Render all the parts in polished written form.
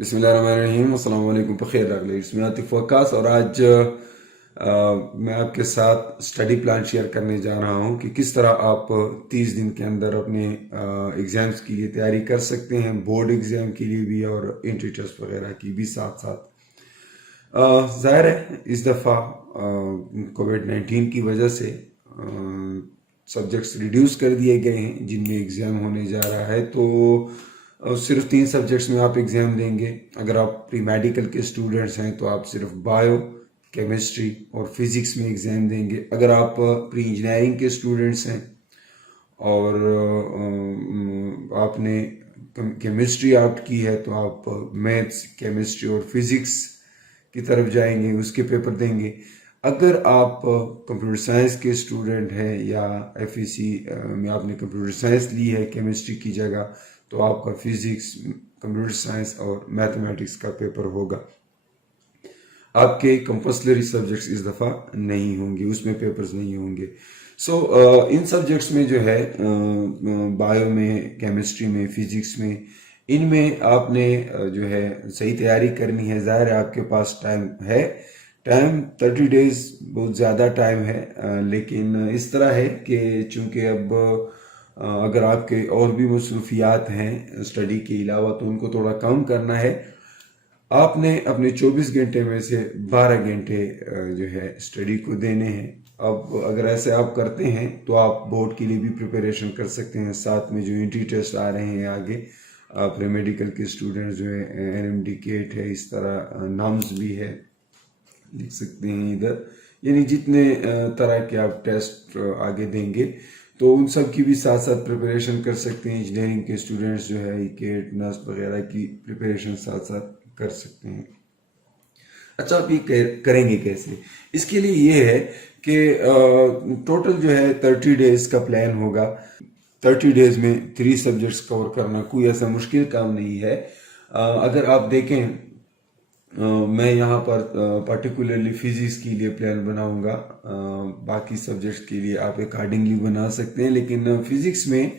बिस्मिल्लाहिर्रहमानिर्रहीम। अस्सलाम वालेकुम। बखैर रागले इसमें आतिफ वक्कास और आज मैं आपके साथ स्टडी प्लान शेयर करने जा रहा हूं कि किस तरह आप 30 दिन के अंदर अपने एग्ज़ाम्स के लिए तैयारी कर सकते हैं, बोर्ड एग्ज़ाम के लिए भी और एंट्री टेस्ट वगैरह की भी साथ साथ। ज़ाहिर है इस दफ़ा कोविड-19 की वजह से सब्जेक्ट्स रिड्यूस कर दिए गए हैं जिनमें एग्ज़ाम होने जा रहा है। तो सिर्फ 3 सब्जेक्ट्स में आप एग्ज़ाम देंगे। अगर आप प्री मेडिकल के स्टूडेंट्स हैं तो आप सिर्फ बायो, केमिस्ट्री और फिज़िक्स में एग्ज़ाम देंगे। अगर आप प्री इंजीनियरिंग के स्टूडेंट्स हैं और आपने केमिस्ट्री ऑप्ट की है तो आप मैथ्स, केमिस्ट्री और फिज़िक्स की तरफ जाएंगे, उसके पेपर देंगे। अगर आप कंप्यूटर साइंस के स्टूडेंट हैं या एफईसी में आपने कंप्यूटर साइंस ली है केमिस्ट्री की जगह, तो आपका फिजिक्स, कंप्यूटर साइंस और मैथमेटिक्स का पेपर होगा। आपके कंपल्सरी सब्जेक्ट्स इस दफ़ा नहीं होंगे, उसमें पेपर्स नहीं होंगे। इन सब्जेक्ट्स में जो है बायो में, केमिस्ट्री में, फिजिक्स में, इनमें आपने जो है सही तैयारी करनी है। ज़ाहिर है आपके पास टाइम है, टाइम 30 डेज बहुत ज़्यादा टाइम है, लेकिन इस तरह है कि चूँकि अब अगर आपके और भी मसरूफियात हैं स्टडी के अलावा तो उनको थोड़ा कम करना है। आपने अपने 24 घंटे में से 12 घंटे जो है स्टडी को देने हैं। अब अगर ऐसे आप करते हैं तो आप बोर्ड के लिए भी प्रिपरेशन कर सकते हैं। साथ में जो एंट्री टेस्ट आ रहे हैं आगे, प्री मेडिकल के स्टूडेंट्स जो है एनएमडी केट है, इस तरह नाम्स भी है, लिख सकते हैं इधर। यानी जितने तरह के आप टेस्ट आगे देंगे तो उन सब की भी साथ साथ प्रिपरेशन कर सकते हैं। इंजीनियरिंग के स्टूडेंट्स जो है केट, नर्स वगैरह की प्रिपरेशन साथ साथ कर सकते हैं। अच्छा, आप ये करेंगे कैसे? इसके लिए ये है कि टोटल जो है 30 डेज का प्लान होगा। 30 डेज में 3 सब्जेक्ट्स कवर करना कोई ऐसा मुश्किल काम नहीं है। अगर आप देखें, मैं यहाँ पर पर्टिकुलरली फिजिक्स के लिए प्लान बनाऊंगा। बाकी सब्जेक्ट्स के लिए आप अकॉर्डिंगली बना सकते हैं, लेकिन फिजिक्स में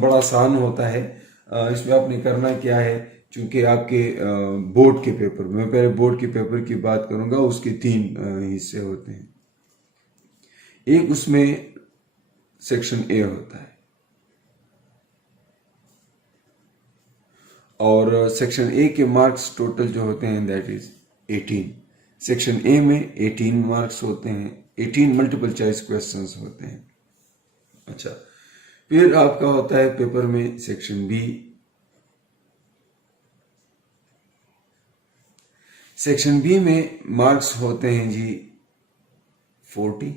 बड़ा आसान होता है। इसमें आपने करना क्या है, चूंकि आपके बोर्ड के पेपर, मैं पहले बोर्ड के पेपर की बात करूंगा, उसके 3 हिस्से होते हैं। एक उसमें सेक्शन ए होता है और सेक्शन ए के मार्क्स टोटल जो होते हैं दैट इज 18। सेक्शन ए में 18 मार्क्स होते हैं, 18 मल्टीपल चॉइस क्वेश्चंस होते हैं। अच्छा, फिर आपका होता है पेपर में सेक्शन बी। सेक्शन बी में मार्क्स होते हैं जी 40।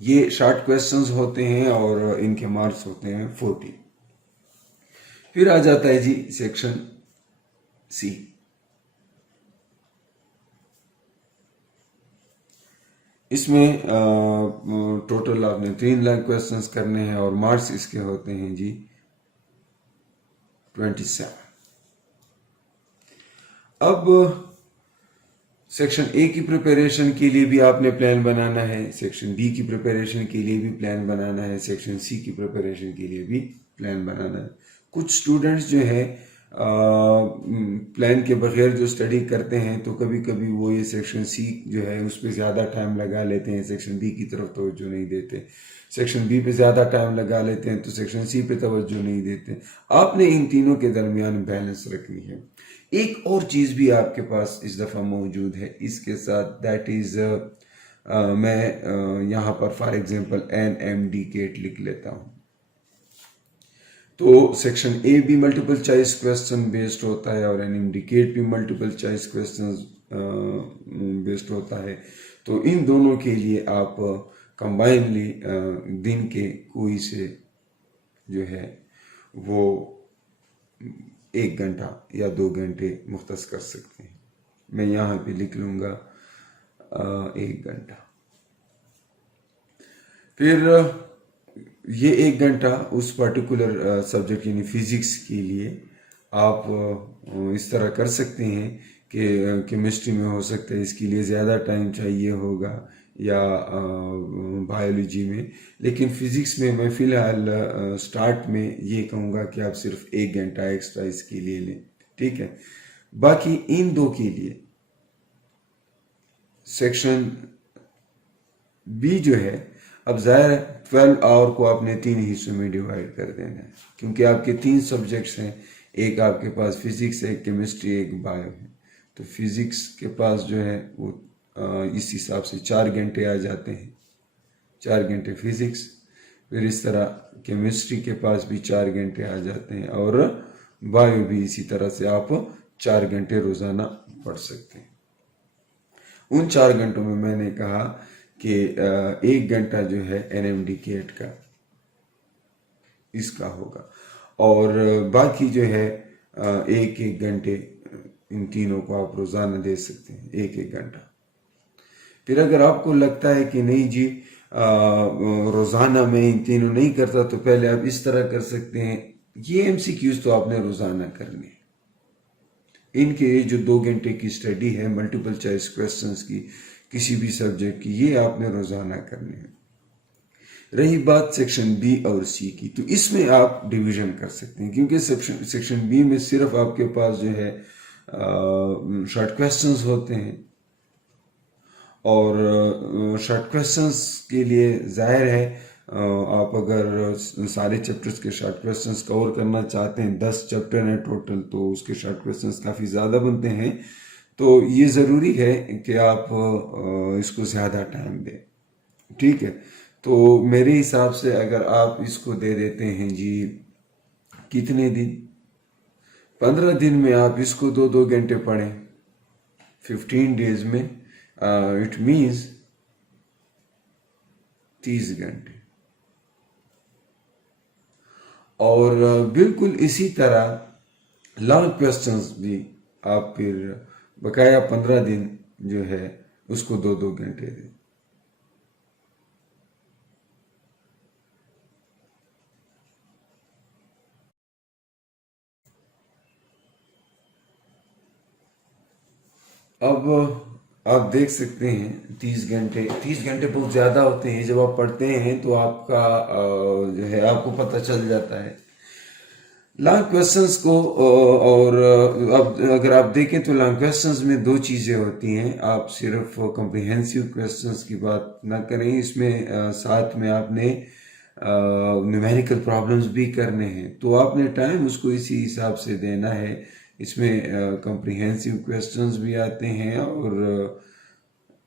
ये शॉर्ट क्वेश्चंस होते हैं और इनके मार्क्स होते हैं 40। फिर आ जाता है जी सेक्शन सी। इसमें टोटल आपने 3 लाख क्वेश्चंस करने हैं और मार्क्स इसके होते हैं जी 27। अब सेक्शन ए की प्रिपरेशन के लिए भी आपने प्लान बनाना है, सेक्शन बी की प्रिपरेशन के लिए भी प्लान बनाना है, सेक्शन सी की प्रिपरेशन के लिए भी प्लान बनाना है। कुछ स्टूडेंट्स जो है प्लान के बगैर जो स्टडी करते हैं तो कभी कभी वो ये सेक्शन सी जो है उस पर ज़्यादा टाइम लगा लेते हैं, सेक्शन बी की तरफ तवज्जो नहीं देते। सेक्शन बी पे ज़्यादा टाइम लगा लेते हैं तो सेक्शन सी पे तवज्जो नहीं देते। आपने इन तीनों के दरमियान बैलेंस रखनी है। एक और चीज़ भी आपके पास इस दफ़ा मौजूद है इसके साथ, दैट इज़ मैं यहाँ पर फॉर एग्जांपल एनएमडी केट लिख लेता हूँ। तो सेक्शन ए भी मल्टीपल चॉइस क्वेश्चन बेस्ड होता है और एनएमडी केट भी मल्टीपल चॉइस क्वेश्चन बेस्ड होता है। तो इन दोनों के लिए आप कंबाइनली दिन के कोई से जो है वो 1 घंटा या 2 घंटे मुख्तस कर सकते हैं। मैं यहाँ पे लिख लूँगा 1 घंटा। फिर ये 1 घंटा उस पर्टिकुलर सब्जेक्ट यानी फिजिक्स के लिए आप इस तरह कर सकते हैं कि केमिस्ट्री में हो सकता है इसके लिए ज़्यादा टाइम चाहिए होगा या बायोलॉजी में, लेकिन फिजिक्स में मैं फ़िलहाल स्टार्ट में ये कहूँगा कि आप सिर्फ 1 घंटा एक्स्ट्रा इसके लिए लें। ठीक है, बाकी इन दो के लिए सेक्शन बी जो है, अब जाहिर है 12 आवर को आपने 3 हिस्सों में डिवाइड कर देना है, क्योंकि आपके 3 सब्जेक्ट्स हैं, एक आपके पास फिजिक्स है, केमिस्ट्री, एक बायो है। तो फिजिक्स के पास जो है वो इस हिसाब से 4 घंटे आ जाते हैं, 4 घंटे फिजिक्स। फिर इस तरह केमिस्ट्री के पास भी 4 घंटे आ जाते हैं, और बायो भी इसी तरह से आप 4 घंटे रोजाना पढ़ सकते हैं। उन 4 घंटों में मैंने कहा कि 1 घंटा जो है एनएमडी केट का इसका होगा, और बाकी जो है 1-1 घंटे इन तीनों को आप रोजाना दे सकते हैं, 1-1 घंटा। फिर अगर आपको लगता है कि नहीं जी रोजाना मैं इन तीनों नहीं करता, तो पहले आप इस तरह कर सकते हैं, ये एमसीक्यूज तो आपने रोजाना करने हैं। इनके जो 2 घंटे की स्टडी है मल्टीपल चॉइस क्वेश्चंस की किसी भी सब्जेक्ट की, ये आपने रोजाना करने हैं। रही बात सेक्शन बी और सी की, तो इसमें आप डिवीजन कर सकते हैं, क्योंकि सेक्शन बी में सिर्फ आपके पास जो है शॉर्ट क्वेश्चंस होते हैं, और शॉर्ट क्वेश्चंस के लिए जाहिर है आप अगर सारे चैप्टर्स के शॉर्ट क्वेश्चंस कवर करना चाहते हैं, 10 चैप्टर हैं टोटल, तो उसके शॉर्ट क्वेश्चंस काफ़ी ज़्यादा बनते हैं। तो ये ज़रूरी है कि आप इसको ज़्यादा टाइम दें, ठीक है। तो मेरे हिसाब से अगर आप इसको दे देते हैं जी कितने दिन, 15 दिन में आप इसको 2-2 घंटे पढ़ें, 15 डेज में इट मीन्स 30 घंटे। और बिल्कुल इसी तरह लॉन्ग क्वेश्चंस भी आप फिर बकाया 15 दिन जो है उसको 2-2 घंटे दें। अब आप देख सकते हैं 30 घंटे बहुत ज़्यादा होते हैं। जब आप पढ़ते हैं तो आपका जो है आपको पता चल जाता है लॉन्ग क्वेश्चंस को। और अब अगर आप देखें तो लॉन्ग क्वेश्चंस में 2 चीज़ें होती हैं। आप सिर्फ कॉम्प्रिहेंसिव क्वेश्चंस की बात ना करें, इसमें साथ में आपने न्यूमेरिकल प्रॉब्लम्स भी करने हैं, तो आपने टाइम उसको इसी हिसाब से देना है। इसमें कॉम्प्रिहेंसिव क्वेश्चंस भी आते हैं और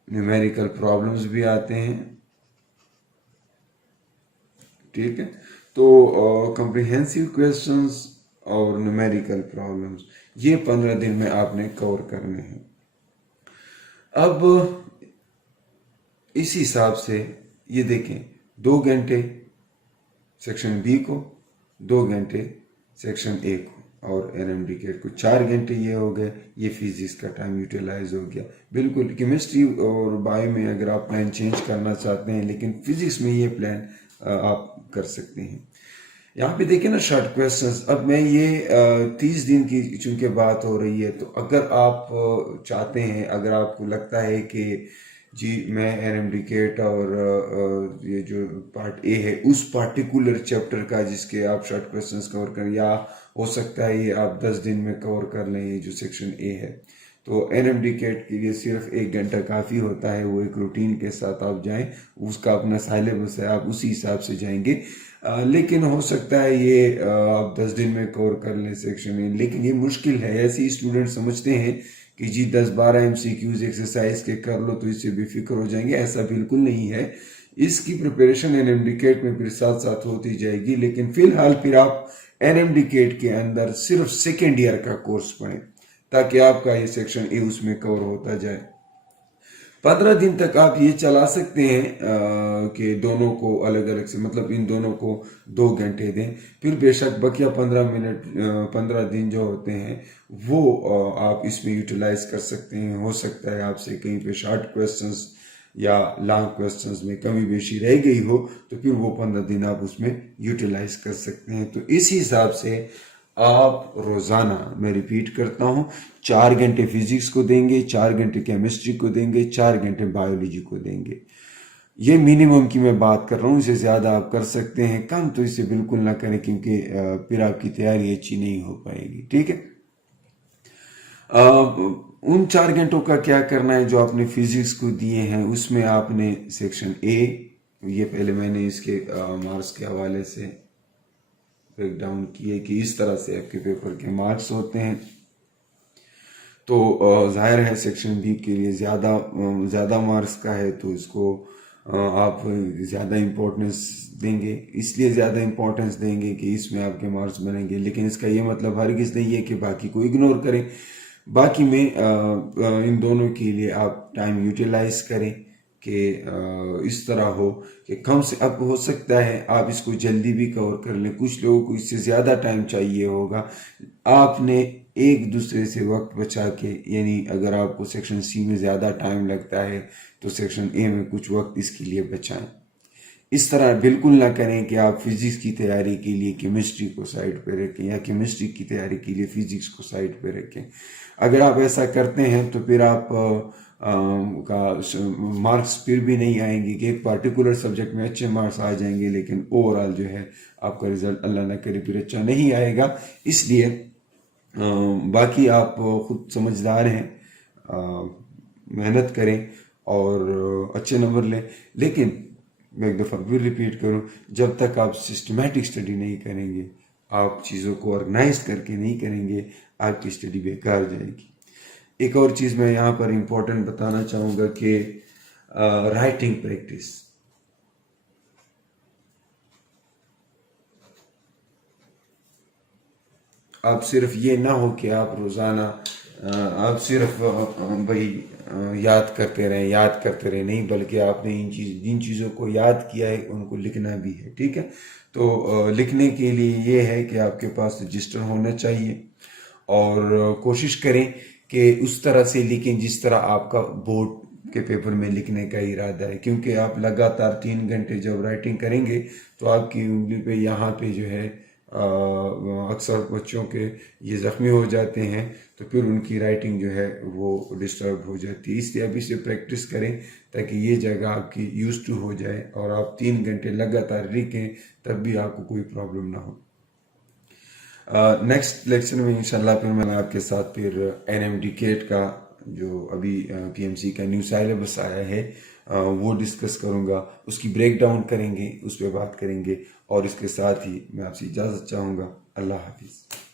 न्यूमेरिकल प्रॉब्लम्स भी आते हैं, ठीक है। तो कॉम्प्रिहेंसिव क्वेश्चंस और न्यूमेरिकल प्रॉब्लम्स ये 15 दिन में आपने कवर करने हैं। अब इस हिसाब से ये देखें 2 घंटे सेक्शन बी को, 2 घंटे सेक्शन ए को, और एनएमडी के को 4 घंटे ये हो गए। ये फिजिक्स का टाइम यूटिलाइज हो गया। बिल्कुल केमिस्ट्री और बायो में अगर आप प्लान चेंज करना चाहते हैं, लेकिन फिजिक्स में ये प्लान आप कर सकते हैं। यहाँ पे देखिए ना शॉर्ट क्वेश्चंस। अब मैं ये 30 दिन की चूंकि बात हो रही है, तो अगर आप चाहते हैं, अगर आपको लगता है कि जी मैं एनएमडी केट और ये जो पार्ट ए है उस पार्टिकुलर चैप्टर का जिसके आप शॉर्ट क्वेश्चंस कवर करें, या हो सकता है ये आप 10 दिन में कवर कर लें, ये जो सेक्शन ए है, तो एनएमडी केट के लिए सिर्फ 1 घंटा काफ़ी होता है। वो एक रूटीन के साथ आप जाएं, उसका अपना सिलेबस है, आप उसी हिसाब से जाएंगे। लेकिन हो सकता है ये आप 10 दिन में कवर कर लें सेक्शन ए, लेकिन ये मुश्किल है। ऐसे ही स्टूडेंट समझते हैं कि जी 10-12 एमसीक्यूज एक्सरसाइज के कर लो तो इससे बेफिक्र हो जाएंगे। ऐसा बिल्कुल नहीं है। इसकी प्रिपरेशन एनएमडी केट में फिर साथ साथ होती जाएगी, लेकिन फिलहाल फिर आप एनएमडी केट के अंदर सिर्फ सेकेंड ईयर का कोर्स पढ़ें, ताकि आपका ये सेक्शन ए उसमें कवर होता जाए। 15 दिन तक आप ये चला सकते हैं कि दोनों को अलग अलग से, मतलब इन दोनों को 2 घंटे दें। फिर बेशक बकिया 15 दिन जो होते हैं वो आप इसमें यूटिलाइज कर सकते हैं। हो सकता है आपसे कहीं पे शॉर्ट क्वेश्चंस या लॉन्ग क्वेश्चंस में कमी बेशी रह गई हो, तो फिर वो 15 दिन आप उसमें यूटिलाइज कर सकते हैं। तो इस हिसाब से आप रोजाना, मैं रिपीट करता हूं, 4 घंटे फिजिक्स को देंगे, 4 घंटे केमिस्ट्री को देंगे, 4 घंटे बायोलॉजी को देंगे। ये मिनिमम की मैं बात कर रहा हूं। इससे ज्यादा आप कर सकते हैं, कम तो इसे बिल्कुल ना करें, क्योंकि फिर आपकी तैयारी अच्छी नहीं हो पाएगी, ठीक है। उन 4 घंटों का क्या करना है जो आपने फिजिक्स को दिए हैं, उसमें आपने सेक्शन ए, ये पहले मैंने इसके मार्क्स के हवाले से ब्रेक डाउन किए कि इस तरह से आपके पेपर के मार्क्स होते हैं। तो जाहिर है सेक्शन बी के लिए ज़्यादा मार्क्स का है, तो इसको आप ज़्यादा इम्पोर्टेंस देंगे। इसलिए ज़्यादा इम्पोर्टेंस देंगे कि इसमें आपके मार्क्स बनेंगे, लेकिन इसका ये मतलब हरगिज़ नहीं है कि बाकी को इग्नोर करें। बाकी में इन दोनों के लिए आप टाइम यूटिलाइज करें कि इस तरह हो कि कम से अब हो सकता है आप इसको जल्दी भी कवर कर लें, कुछ लोगों को इससे ज़्यादा टाइम चाहिए होगा। आपने एक दूसरे से वक्त बचा के, यानी अगर आपको सेक्शन सी में ज़्यादा टाइम लगता है तो सेक्शन ए में कुछ वक्त इसके लिए बचाएं। इस तरह बिल्कुल ना करें कि आप फिजिक्स की तैयारी के लिए केमिस्ट्री को साइड पे रखें या केमिस्ट्री की तैयारी के लिए फिजिक्स को साइड पे रखें। अगर आप ऐसा करते हैं तो फिर आप का मार्क्स फिर भी नहीं आएंगे कि एक पार्टिकुलर सब्जेक्ट में अच्छे मार्क्स आ जाएंगे, लेकिन ओवरऑल जो है आपका रिजल्ट अल्लाह ना करे फिर अच्छा नहीं आएगा। इसलिए बाकी आप खुद समझदार हैं, मेहनत करें और अच्छे नंबर लें। लेकिन मैं एक दफ़ा फिर रिपीट करूं, जब तक आप सिस्टमेटिक स्टडी नहीं करेंगे, आप चीज़ों को ऑर्गेनाइज करके नहीं करेंगे, आपकी स्टडी बेकार जाएगी। एक और चीज़ मैं यहाँ पर इम्पोर्टेंट बताना चाहूँगा कि राइटिंग प्रैक्टिस। आप सिर्फ ये ना हो कि आप रोज़ाना आप सिर्फ भाई याद करते रहें, नहीं, बल्कि आपने जिन चीज़ों को याद किया है उनको लिखना भी है, ठीक है। तो लिखने के लिए ये है कि आपके पास रजिस्टर होना चाहिए और कोशिश करें कि उस तरह से लिखें जिस तरह आपका बोर्ड के पेपर में लिखने का इरादा है, क्योंकि आप लगातार 3 घंटे जब राइटिंग करेंगे तो आपकी उंगली पे यहाँ पे जो है अक्सर बच्चों के ये ज़ख्मी हो जाते हैं, तो फिर उनकी राइटिंग जो है वो डिस्टर्ब हो जाती है। इसलिए अभी से प्रैक्टिस करें ताकि ये जगह आपकी यूज टू हो जाए और आप 3 घंटे लगातार लिखें, तब भी आपको कोई प्रॉब्लम ना हो। नेक्स्ट लेक्चर में इंशाल्लाह फिर मैं आपके साथ फिर NMDCAT का जो अभी PMC का न्यू सिलेबस आया है वो डिस्कस करूंगा, उसकी ब्रेक डाउन करेंगे, उस पर बात करेंगे और इसके साथ ही मैं आपसे इजाज़त चाहूँगा। अल्लाह हाफिज़।